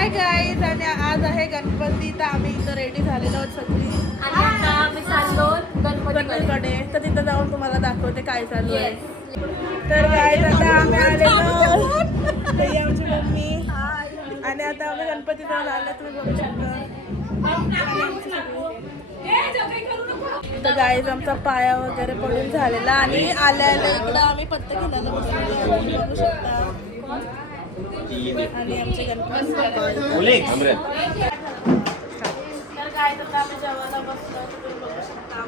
Hi guys, आणि आज आहे गणपती. तर आम्ही इथं रेडी झालेलो आहोत सगळी आणि आता आम्ही चाललो गणपतीकडे. तर तिथं जाऊन तुम्हाला दाखवते काय चालू आहे. तर गाईज आता आम्ही आलेलो, ही आमची मम्मी, आणि आता आम्ही गणपती जाऊन आलो. तुम्ही बघू शकता. तर गाईज आमचा पाया वगैरे पडून झालेला, आणि आल्या आल्या इकडं आम्ही पत्ते खेळायला बसलेलो, बघू शकता. आणि आमचे गणपती तर काय तर आम्ही जेवायला बसलो. तुम्ही बघू शकता.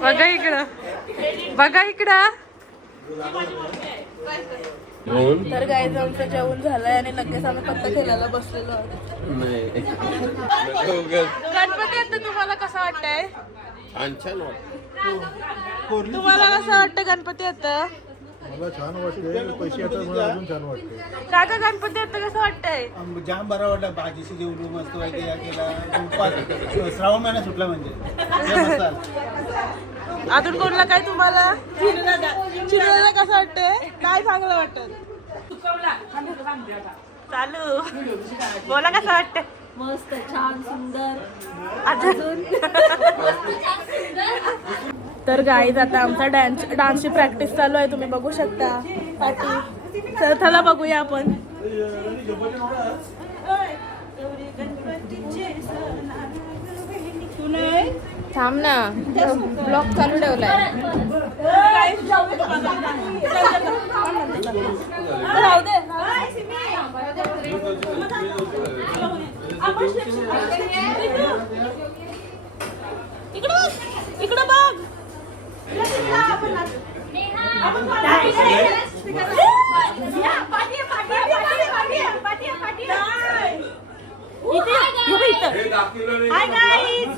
बघा इकडं, बघा इकडं. तर गाईज आमचं जेवण झालंय आणि लगेच आम्ही पत्ता खेळायला बसलेलो आहोत. गणपती आता तुम्हाला कसं वाटतंय? छान वाटतं. तुम्हाला कसं वाटतं गणपती आता? मला छान वाटते. पैसे आता मला अजून छान वाटते. काका गणपती आता कसं वाटतंय? जाम बरं वाटलं. भाजीची जेवढी मस्त वाटते या केला. श्रावण महिना सुटला म्हणजे मस्त आलं. अजून कोणला काय तुम्हाला? चिरलेला कसं वाटतंय? काय चांगलं वाटत? चालू बोला कसं वाटतंय? मस्त, छान, सुंदर. अजून तर गाईज आता आमचा डान्सची प्रॅक्टिस चालू आहे. तुम्ही बघू शकता. पाठी चल चला बघूया आपण. थांब ना, ब्लॉग चालू ठेवलाय. राहू दे. इकडं बघ. Hi guys.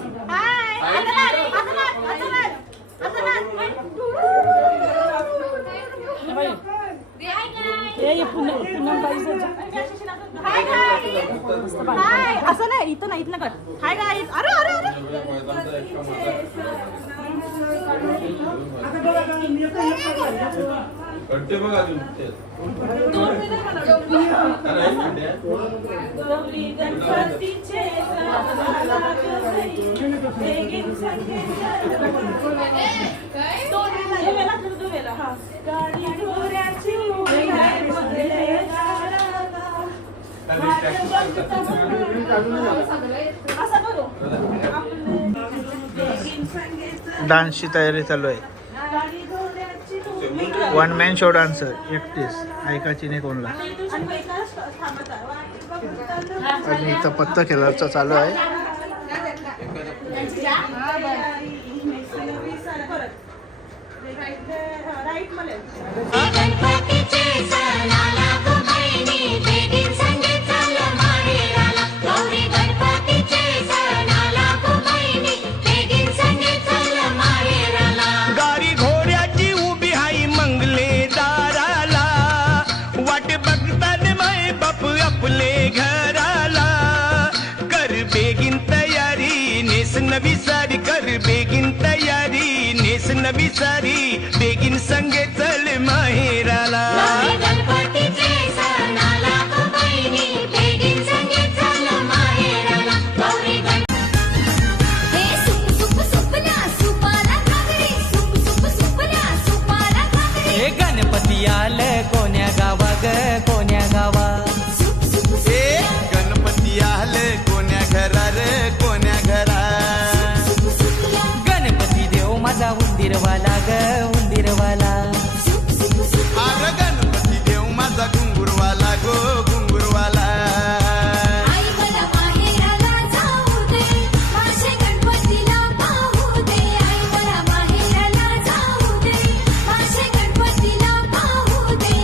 हाय असं नाही, इथं नाही, इथलं कर. Hi guys. अरे अरे घंटे बघा अजून डान्सची तयारी चालू आहे. वन मॅन शो डान्सर एकटीच, ऐकायची नाही कोणला. आणि इथं पत्ता खेळायचं चालू आहे. गाडी घोड्याची उभी हाय मंगले दाराला, वाट बघतात माय बाप आपले घराला. कर बेगीन तयारी, नेस नवी सारी. कर बेगीन तयारी, नेस नवी सारी. बेगीन संगे चल माहेराला. हे गणपती आलं कोण्या गावा ग, कोण्या गावा. हे गणपती आलं कोण्या घरा रे, कोण्या घरा. गणपती देव माझा उंदीरवाला ग, उंदीरवाला. अरे गणपती देव माझा घुंगुरवाला गो, घुंगुरवाला.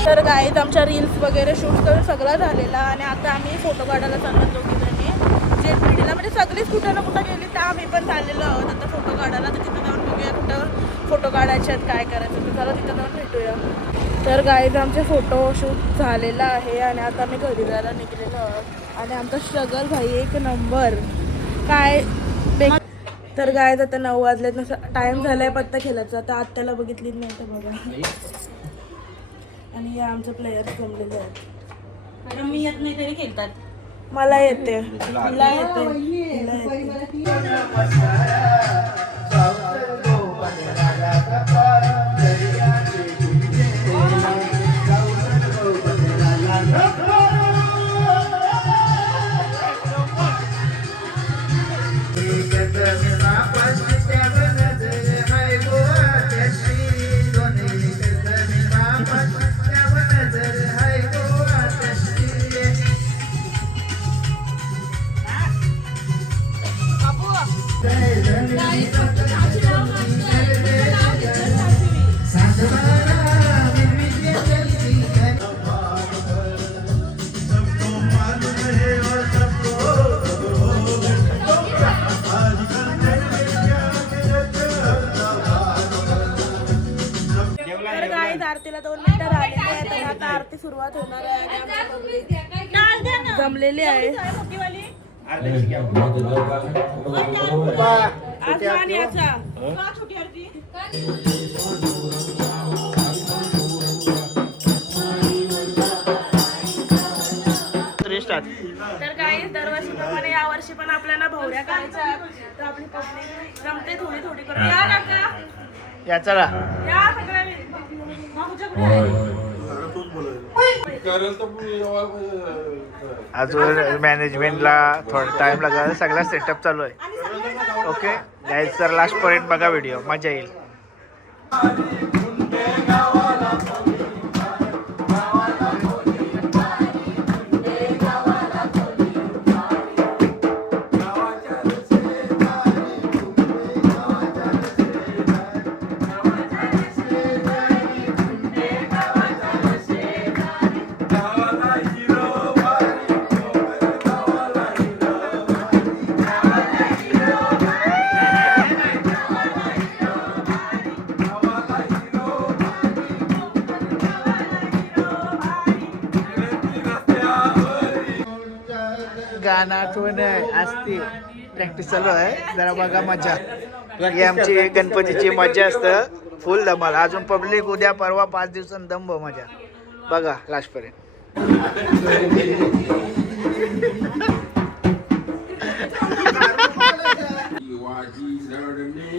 तर गाईज आमच्या रील्स वगैरे शूट करून सगळं झालेला, आणि आता आम्ही फोटो काढायला चाललो दोघीजणी जेटपीडीला. म्हणजे सगळीच कुठं ना कुठं गेली, तर आम्ही पण चाललेलो आहोत आता फोटो काढायला. तर तिथं जाऊन बघूया कुठं फोटो काढायचे आहेत, काय करायचं. तर चला तिथं जाऊन भेटूया. तर गाईज आमचे फोटोशूट झालेला आहे, आणि आता आम्ही घरी जायला निघलेलो आहोत. आणि आमचा स्ट्रगल भाई एक नंबर काय. तर गाईज आता 9 वाजले, टाइम झालाय पत्ता खेळायचा. आता आत्याला बघितलीच नाही तर बघा. आणि हे आमचे प्लेयर्स जमलेले आहेत. मॅडम मी येत नाही तरी खेळतात. मला येते, हिला येते, हिला येते. तर गाईज आरतीला 2 मिनिटं राहिलेली आहेत आणि आता आरती सुरुवात होणार आहे आणि आमची public जमलेली आहे. आसमान याचा. तर काही दरवर्षीप्रमाणे यावर्षी पण आपल्याला भवऱ्या करायच्या आहेत. तर आपली पब्लिक जमते थोडी थोडी करून. या काका, या चला या सगळ्या बाबूच्या करेल तर मी जेव्हा- अजून मॅनेजमेंटला थोडा टाइम लागला. सगळा सेटअप चालू आहे. ओके गाईज, तर लास्ट पर्यंत बघा व्हिडिओ, मजा येईल. गाणं आठवण असते, प्रॅक्टिस चालू आहे. जरा बघा मजा. ही आमची गणपतीची मजा असतं, फुल धमाल. अजून पब्लिक उद्या परवा 5 दिवसांनी दंब मजा. बघा लास्ट पर्यंत. शिवाजी रडणे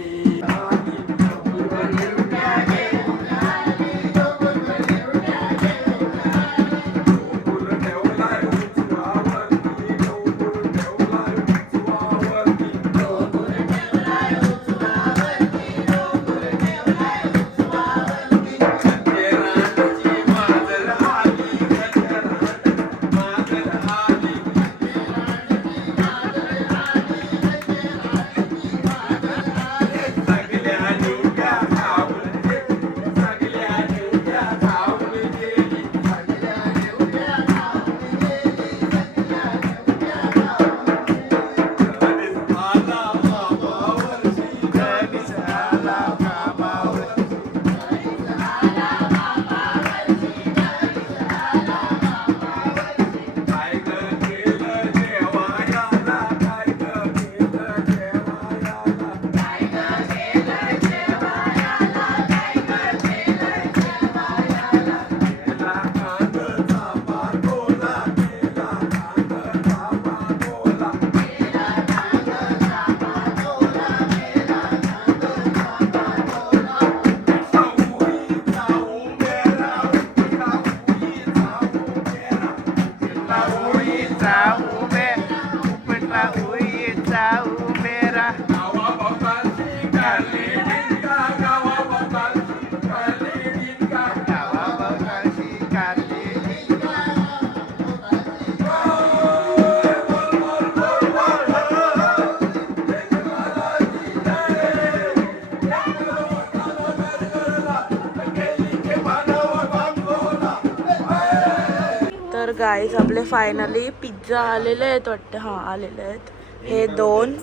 गाईज आपले फायनली पिझ्झा आलेले आहेत वाटतं. हां आलेले आहेत. हे 2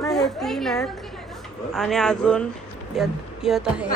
नाही हे 3 आहेत आणि अजून येत आहे.